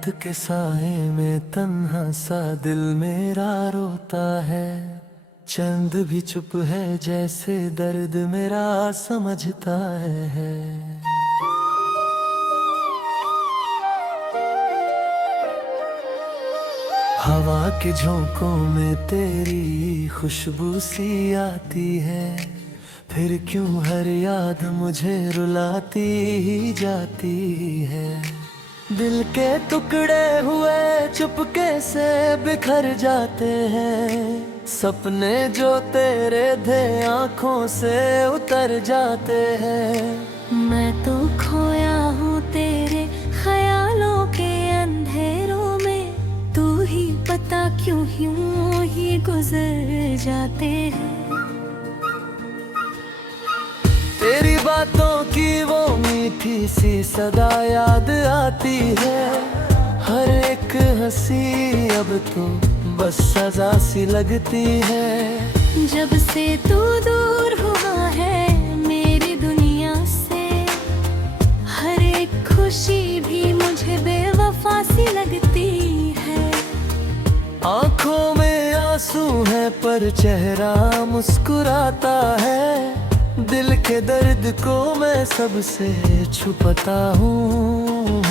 रात के साए में तन्हा सा दिल मेरा रोता है। चंद भी चुप है जैसे दर्द मेरा समझता है। हवा के झोंकों में तेरी खुशबू सी आती है। फिर क्यों हर याद मुझे रुलाती ही जाती है। दिल के टुकड़े हुए चुपके से बिखर जाते हैं। सपने जो तेरे थे आंखों से उतर जाते हैं। मैं तो खोया हूँ तेरे ख्यालों के अंधेरों में। तू ही पता क्यों यूं ही गुजर जाते हैं। तेरी बातों की वो मीठी सी सदा याद आती है। हर एक हंसी अब तो बस सजा सी लगती है। जब से तू दूर हुआ है मेरी दुनिया से, हर एक खुशी भी मुझे बेवफा सी लगती है। आंखों में आंसू है पर चेहरा मुस्कुराता है। दिल के दर्द को मैं सबसे छुपाता हूँ।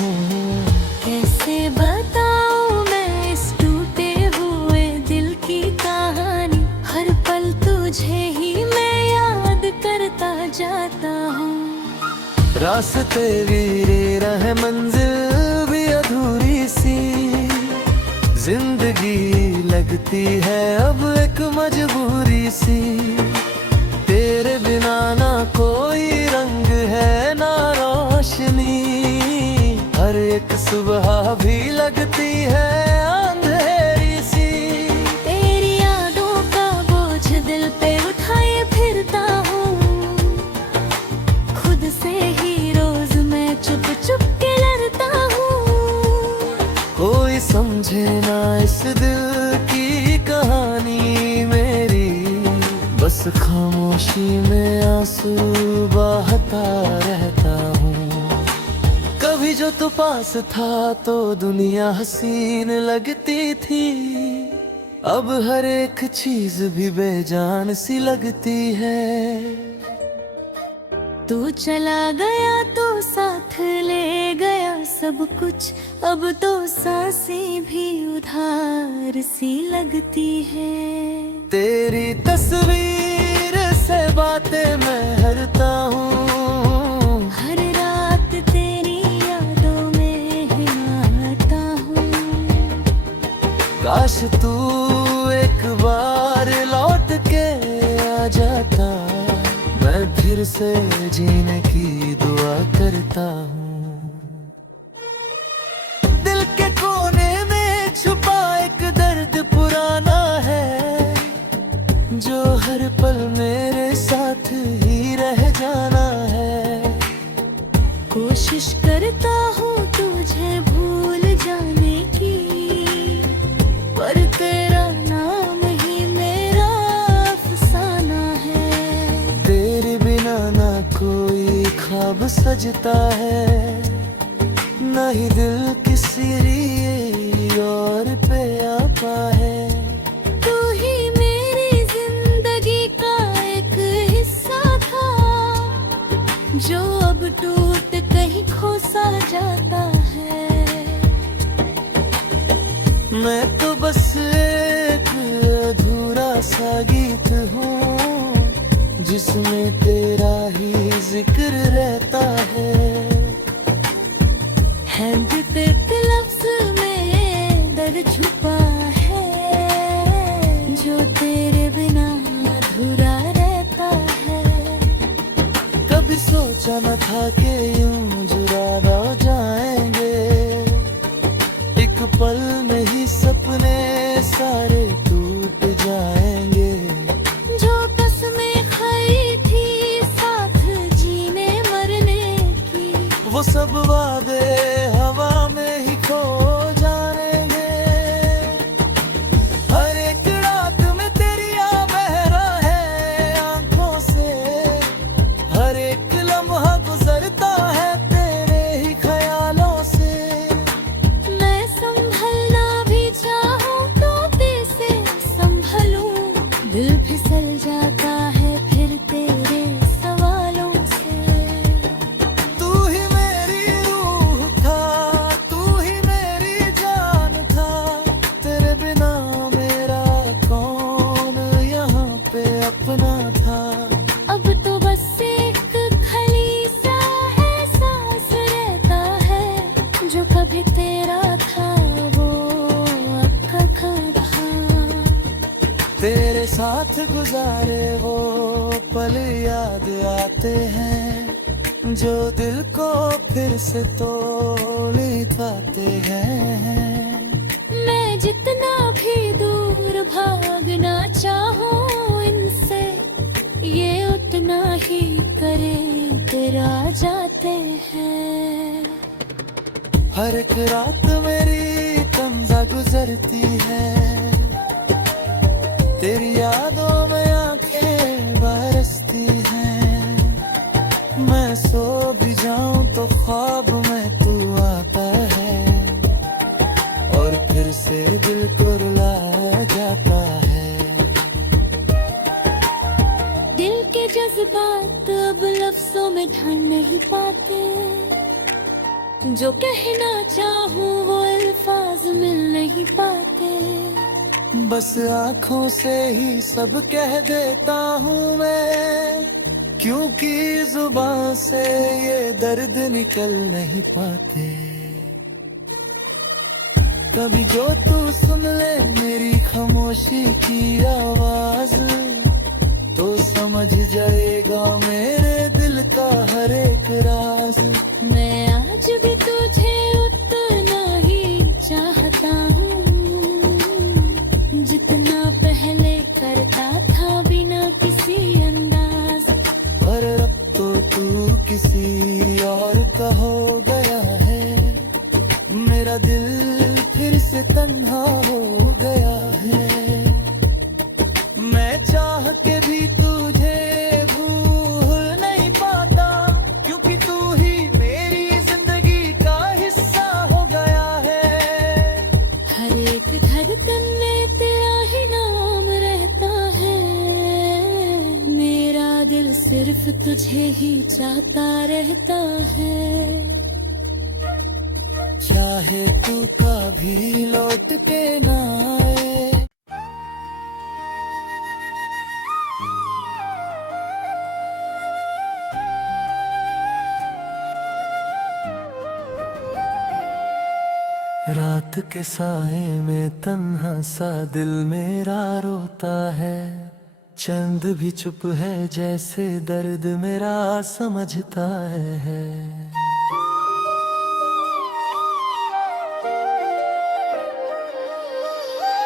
कैसे बताऊँ मैं इस टूटे हुए दिल की कहानी। हर पल तुझे ही मैं याद करता जाता हूँ। रास्ते वीरे रहे मंजिल भी अधूरी सी। जिंदगी लगती है अब एक मजबूरी सी। तेरे बिना ना कोई रंग है ना रोशनी। हर एक सुबह भी लगती है अंधेरी सी। तेरी यादों का बोझ दिल पे उठाए फिरता हूँ। खुद से ही रोज मैं चुप चुप के लड़ता हूँ। कोई समझे ना इस दिल की कहानी मेरी। बस खामोशी में आंसू बहाता रहता हूँ। कभी जो तू पास था तो दुनिया हसीन लगती थी। अब हर एक चीज भी बेजान सी लगती है। तू चला गया तो साथ ले गया सब कुछ। अब तो सांसें भी उधार सी लगती है। तेरी तस्वीर से बातें मैं हरता हूँ। हर रात तेरी यादों में ही आता हूँ। काश तू एक बार लौट के आ जाता। मैं फिर से जीने की दुआ करता हूँ। दिल के कोने में छुपा एक दर्द पुराना है। जो हर पल मेरे साथ ही रह जाना है। कोशिश करता हूँ तुझे भूल जाने की, पर तेरा नाम ही मेरा अफसाना है। तेरे बिना ना कोई ख्वाब सजता है। ना ही दिल किसी और पे आता है। तू ही मेरी जिंदगी का एक हिस्सा था, जो अब टूट कहीं खो सा जाता है। मैं तो बस एक अधूरा सा गीत हूँ, जिसमें तेरा ही जिक्र रहता है। बीते लफ्ज में दर्द छुपा है, जो तेरे बिना अधूरा रहता है। कभी सोचा न था कि यूं जुदा हो जाएंगे। एक पल में ही सपने सारे टूट जाएंगे। जो कसमें खाई थी साथ जीने मरने की, वो सब वादे हवा में ही खो जाएंगे। हर एक रात में तेरी याद बह रहा है आंखों से। हर एक लम्हा गुजरता है तेरे ही ख्यालों से। मैं ना मेरा कौन यहाँ पे अपना था। अब तो बस एक खली सा एहसास रहता है, जो कभी तेरा था वो अब कहाँ था। तेरे साथ गुजारे वो पल याद आते हैं, जो दिल को फिर से तोड़ पाते हैं। मैं जितना भी दूर भागना चाहूँ इनसे, ये उतना ही करीब तेरा जाते हैं। हर एक रात मेरी तमजा गुजरती है, तेरी यादों में आंखें बरसती हैं। मैं सो भी जाऊं तो ख्वाब में तू आता है, और फिर से दिल को रुला जाता है। दिल के जज्बात अब लफ्जों में ढल नहीं पाते, जो कहना चाहूँ वो अल्फाज मिल नहीं पाते। बस आँखों से ही सब कह देता हूँ मैं, क्योंकि जुबान से ये दर्द निकल नहीं पाते। कभी जो तू सुन ले मेरी खामोशी की आवाज, तो समझ जाएगा मेरे दिल का हर एक राज। मैं आज भी तुझे उतना ही चाहता हूँ, जितना पहले करता था बिना किसी अंदाज। पर अब तो तू किसी और का हो गया है, मेरा दिल फिर से तन्हा हो गया है। मैं चाह के भी तुझे भूल नहीं पाता, क्योंकि तू ही मेरी जिंदगी का हिस्सा हो गया है। हर एक धड़कन में तेरा ही नाम रहता है, मेरा दिल सिर्फ तुझे ही चाहता रहता है। चाहे तू कभी लौट के ना आए, रात के साए में तन्हा सा दिल मेरा रोता है। चंद भी चुप है जैसे दर्द मेरा समझता है।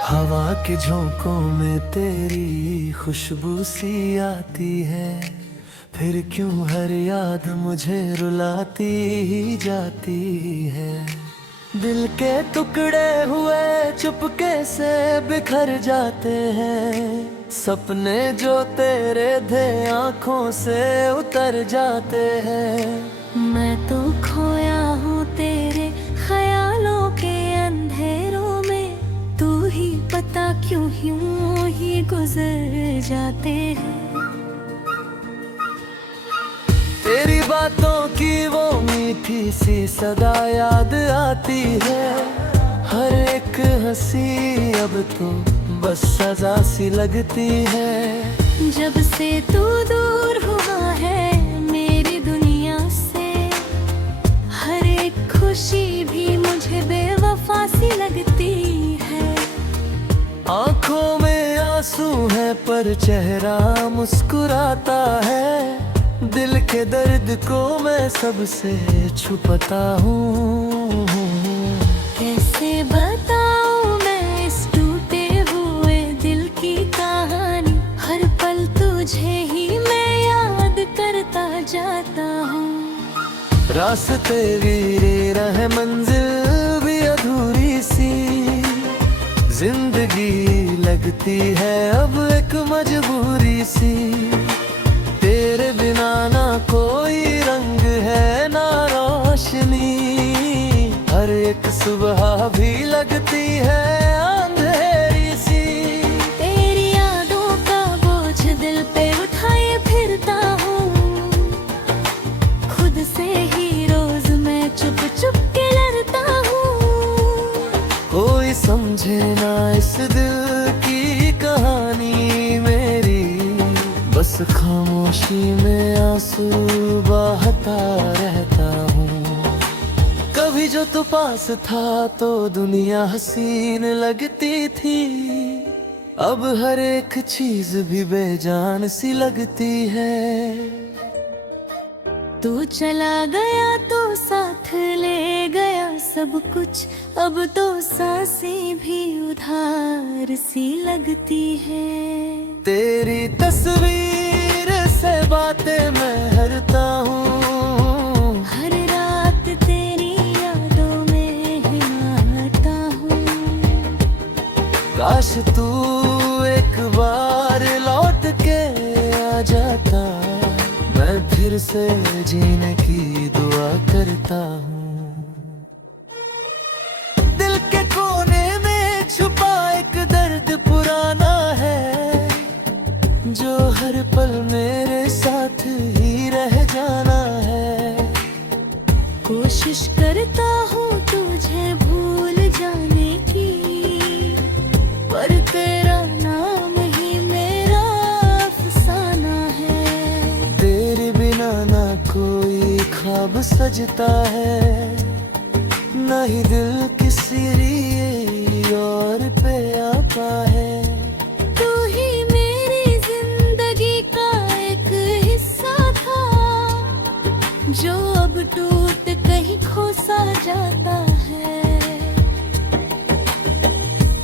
हवा के झोंकों में तेरी खुशबू सी आती है, फिर क्यों हर याद मुझे रुलाती ही जाती है। दिल के टुकड़े हुए चुपके से बिखर जाते हैं, सपने जो तेरे थे आंखों से उतर जाते हैं। मैं तो खोया हूँ तेरे ख्यालों के अंधेरों में, तू ही पता क्यों यूं ही गुजर जाते हैं। तेरी बातों की वो मीठी सी सदा याद आती है, हर एक हंसी अब तो बस सजा सी लगती है। जब से तू दूर हुआ है मेरी दुनिया से, हर एक खुशी भी मुझे बेवफा सी लगती है। आंखों में आंसू है पर चेहरा मुस्कुराता है, दिल के दर्द को मैं सबसे छुपाता हूँ। कैसे बताऊँ मैं इस टूटे हुए दिल की कहानी, हर पल तुझे ही मैं याद करता जाता हूँ। रास्ते वीरे रहे मंजिल भी अधूरी सी, जिंदगी लगती है अब एक मजबूरी सी। तेरे बिना ना कोई रंग है ना रोशनी, हर एक सुबह भी लगती है अंधेरी सी। तेरी यादों का बोझ दिल पे उठाए फिरता हूँ, खुद से ही रोज मैं चुप चुप के लड़ता हूँ। कोई समझे ना इस दिल की कहानी मेरी, बस खामोशी में आंसू बहाता रहता हूँ। कभी जो तू पास था तो दुनिया हसीन लगती थी, अब हर एक चीज भी बेजान सी लगती है। तू चला गया तो साथ ले गया सब कुछ, अब तो सांसें भी उधार सी लगती है। तेरी तस्वीर से बातें मैं हरता हूँ, हर रात तेरी यादों में ही आता हूँ। काश तू एक बार लौट के आ जाता, मैं फिर से जीने की दुआ करता हूँ। दिल के कोने में छुपा एक दर्द पुराना है, जो हर पल मेरे साथ ही रह जाना है। कोशिश करता हूँ तुझे भूल जाने की, पर तेरा नाम ही मेरा अफसाना है। तेरे बिना ना कोई ख्वाब सजता है, ना ही दिल किसी और पे आता है। तू ही मेरी जिंदगी का एक हिस्सा था, जो अब टूट कहीं खो सा जाता है।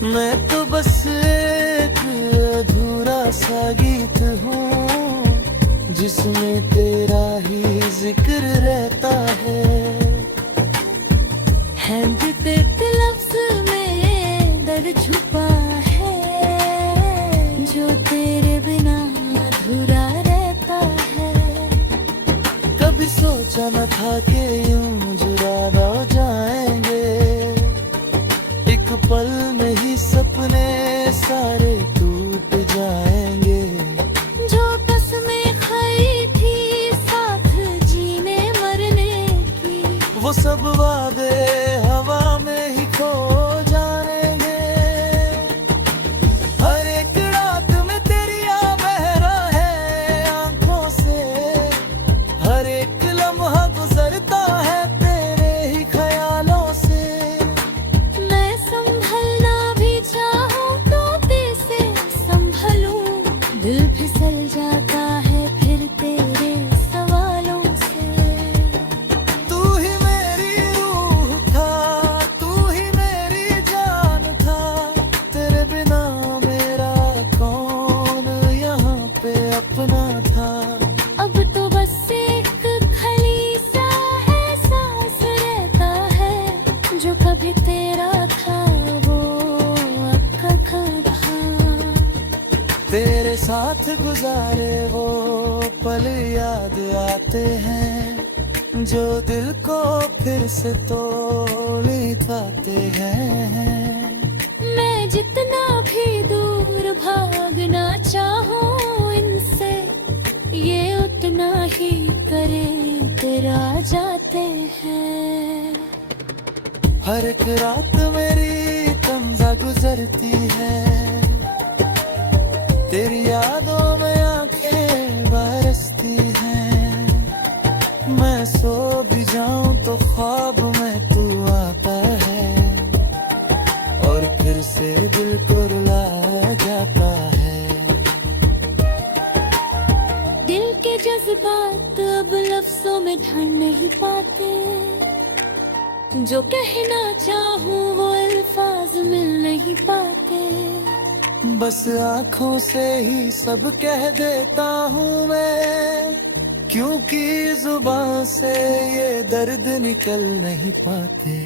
मैं तो बस एक अधूरा सा गीत हूँ, जिसमें तेरा ही जिक्र रहता है। बीते लफ्ज में दर्द छुपा है, जो तेरे बिना अधूरा रहता है। कभी सोचा न था कि यूं जुदा हो जाएंगे, एक पल में ही सपने सारे टूट जाएंगे। जो कसमें खाई थी साथ जीने मरने की, वो सब वादे हवा में ही खो जाएंगे। हर एक रात में तेरी याद बह रहा है आंखों से, हर एक लम्हा गुजरता है तेरे ही ख्यालों से। मैं संभलना भी चाहूं तो कैसे संभलूं, दिल फिसल जाता है फिर तेरे सवालों से। तू ही मेरी रूह था, तू ही मेरी जान था, तेरे बिना मेरा कौन यहाँ पे अपना था। अब तो बस एक खली सा एहसास रहता है, जो कभी तेरा था वो अब कब था। तेरे साथ गुजारे वो पल याद आते हैं, जो दिल को फिर से तोड़ पाते हैं। मैं जितना भी दूर भागना चाहूं इनसे, ये उतना ही करीब आ जाते हैं। हर एक रात मेरी तमजा गुजरती है, तेरी यादों में आंखें बरसती हैं। मैं सो भी जाऊं तो ख्वाब में तू आता है, और फिर से दिल को रुला जाता है। दिल के जज्बात अब लफ्जों में ढल नहीं पाते, जो कहना चाहूं वो अल्फाज मिल नहीं पाते। बस आंखों से ही सब कह देता हूँ मैं, क्योंकि जुबान से ये दर्द निकल नहीं पाते।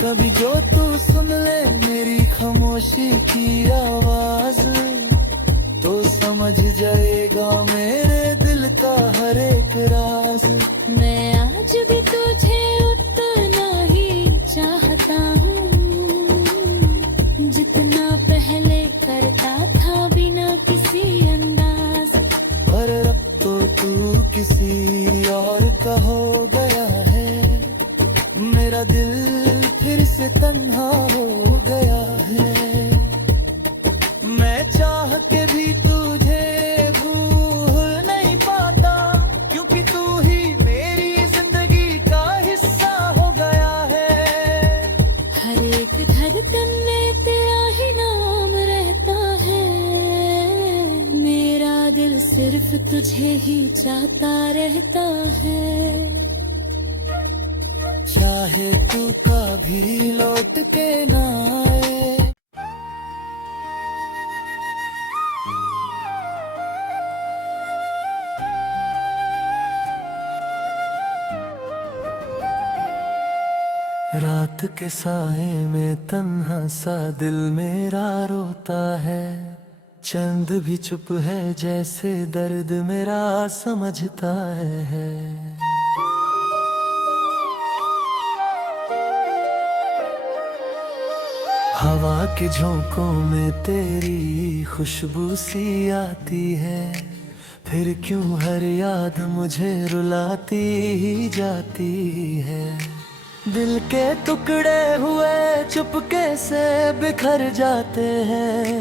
कभी जो तू सुन ले मेरी खामोशी की आवाज, तो समझ जाएगा मेरे दिल का हर एक राज। मैं आज भी तुझे उतना ही चाहता हूँ, जितना पहले करता था बिना किसी अंदाज। पर अब तो तू किसी और का हो गया है, मेरा दिल फिर से तन्हा हो गया। सिर्फ तुझे ही चाहता रहता है। चाहे तू कभी लौट के ना आए। रात के साए में तन्हा सा दिल मेरा रोता है। चंद भी चुप है जैसे दर्द मेरा समझता है। हवा के झोंकों में तेरी खुशबू सी आती है। फिर क्यों हर याद मुझे रुलाती ही जाती है। दिल के टुकड़े हुए चुपके से बिखर जाते हैं।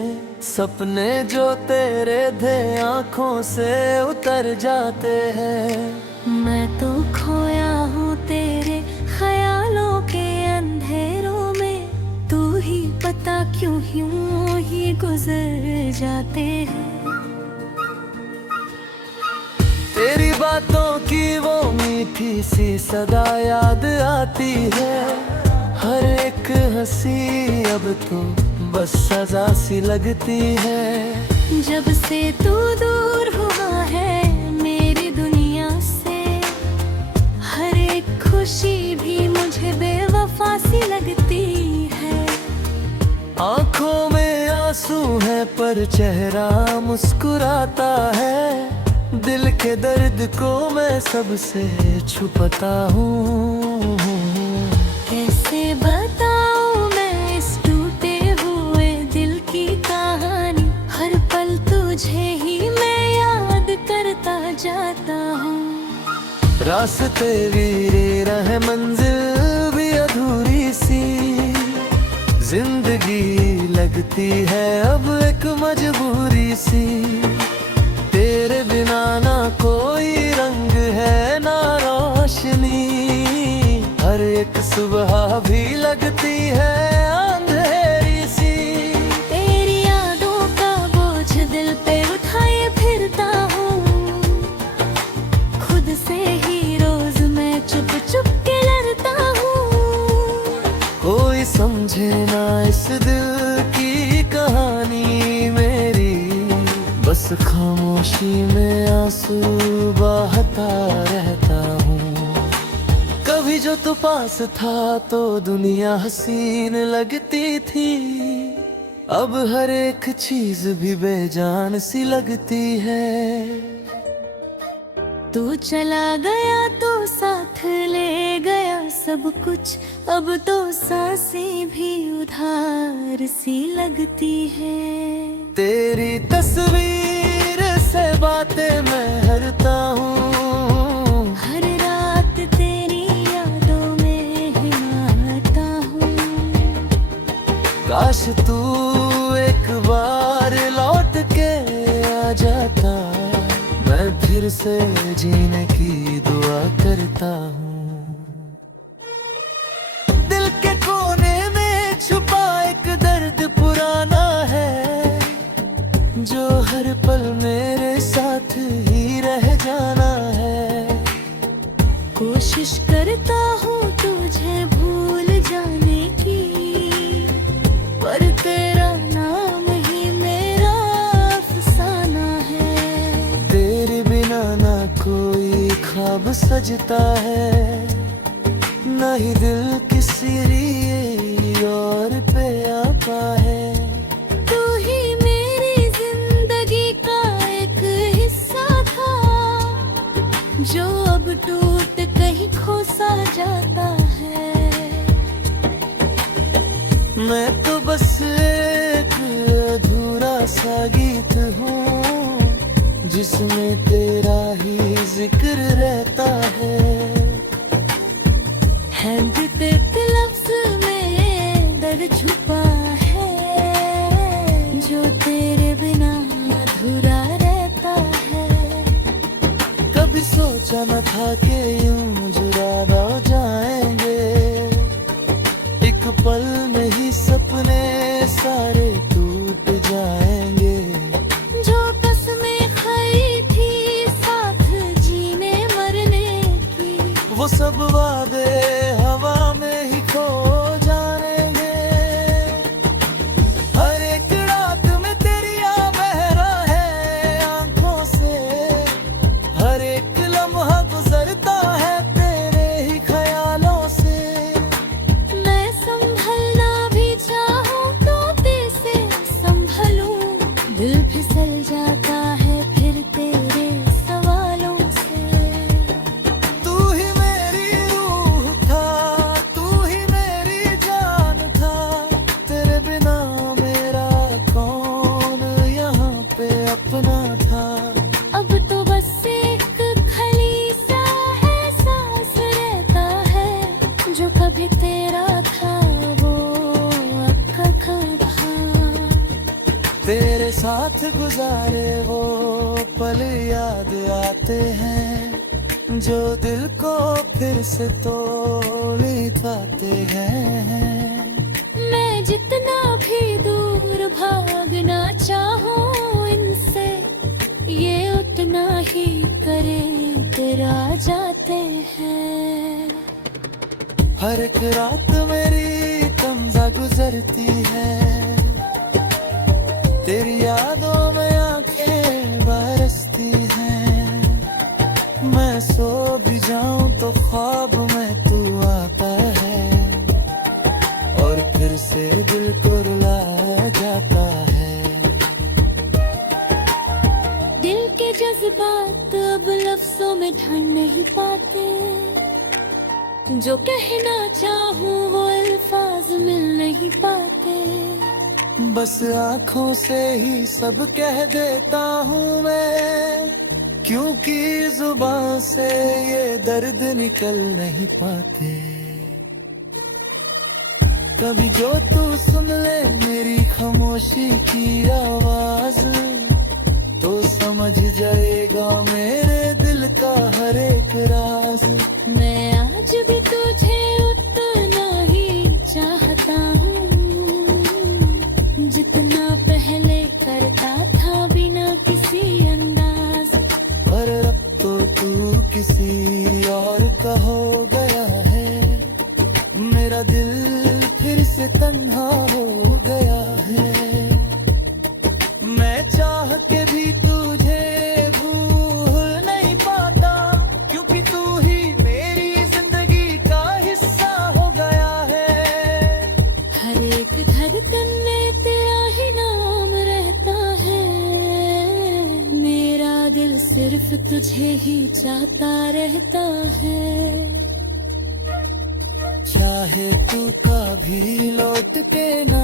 सपने जो तेरे थे आंखों से उतर जाते हैं। मैं तो खोया हूँ तेरे ख्यालों के अंधेरों में। तू ही पता क्यों यूं ही गुजर जाते हैं। तेरी बातों की वो मीठी सी सदा याद आती है। हर एक हंसी अब तो बस सजा सी लगती है। जब से तू दूर हुआ है मेरी दुनिया से, हर एक खुशी भी मुझे बेवफा सी लगती है। आंखों में आंसू है पर चेहरा मुस्कुराता है। दिल के दर्द को मैं सबसे छुपाता हूँ। कैसे बताऊँ मैं इस टूटे हुए दिल की कहानी। हर पल तुझे ही मैं याद करता जाता हूँ। रास्ते वीरे रहे मंजिल भी अधूरी सी। जिंदगी लगती है अब एक मजबूरी सी। तेरे बिना ना कोई रंग है ना रोशनी। हर एक सुबह भी लगती है अंधेरी सी। तेरी यादों का बोझ दिल पे उठाए फिरता हूँ। खुद से ही रोज मैं चुप चुप के लड़ता हूँ। कोई समझे ना इस दिल की कहानी मेरी। बस खामोशी में आंसू बहाता रहता हूँ। कभी जो तू पास था तो दुनिया हसीन लगती थी। अब हर एक चीज भी बेजान सी लगती है। तू चला गया तो साथ ले गया सब कुछ। अब तो सांसें भी उधार सी लगती है। तेरी तस्वीर से बातें मैं हरता हूँ। हर रात तेरी यादों में ही आता हूँ। काश तू एक बार लौट के आ जाता। मैं फिर से जीने की दुआ करता हूँ। दिल के कोने में छुपा एक दर्द पुराना है। जो हर पल मेरे साथ ही रह जाना है। कोशिश करता हूँ तुझे भूल जाने की, पर तेरा नाम ही मेरा अफसाना है। तेरे बिना ना कोई ख्वाब सजता है। ना ही दिल किसी लिए और पे आता है। तू ही मेरी जिंदगी का एक हिस्सा था, जो अब टूट कहीं खो सा जाता है। मैं तो बस एक अधूरा सा गीत हूँ, जिसमें तेरा ही जिक्र रहता है। बीते लफ्ज में दर्द छुपा है, जो तेरे बिना अधूरा रहता है। कभी सोचा न था कि यूं जुदा हो जाएंगे। एक पल में ही सपने सारे टूट जाएंगे। जो कसमें खाई थी तेरे साथ गुजारे वो पल याद आते हैं, जो दिल को फिर से तोड़ पाते हैं। मैं जितना भी दूर भागना चाहूँ इनसे, ये उतना ही करीब तेरा जाते हैं। हर एक रात मेरी तमजा गुजरती है, तेरी यादों में आंखें बरसती हैं। मैं सो भी जाऊं तो ख्वाब में तू आता है, और फिर से दिल को रुला जाता है। दिल के जज्बात अब लफ्जों में ढल नहीं पाते, जो कहना चाहूँ वो अल्फाज मिल नहीं पाते। बस आँखों से ही सब कह देता हूँ मैं, क्योंकि जुबान से ये दर्द निकल नहीं पाते। कभी जो तू सुन ले मेरी खामोशी की आवाज, तो समझ जाएगा मेरे दिल का हर एक राज। मैं आज भी तुझे उतना ही चाहता हूँ, जितना पहले करता था बिना किसी अंदाज। पर अब तो तू किसी और का हो गया है, मेरा दिल फिर से तन्हा हो गया है। मैं चाह के भी तुझे भूल नहीं पाता, क्योंकि तू ही मेरी जिंदगी का हिस्सा हो गया है। हर एक धड़कन में तेरा ही नाम रहता है, मेरा दिल सिर्फ तुझे ही चाहता रहता है। चाहे तू कभी लौट के ना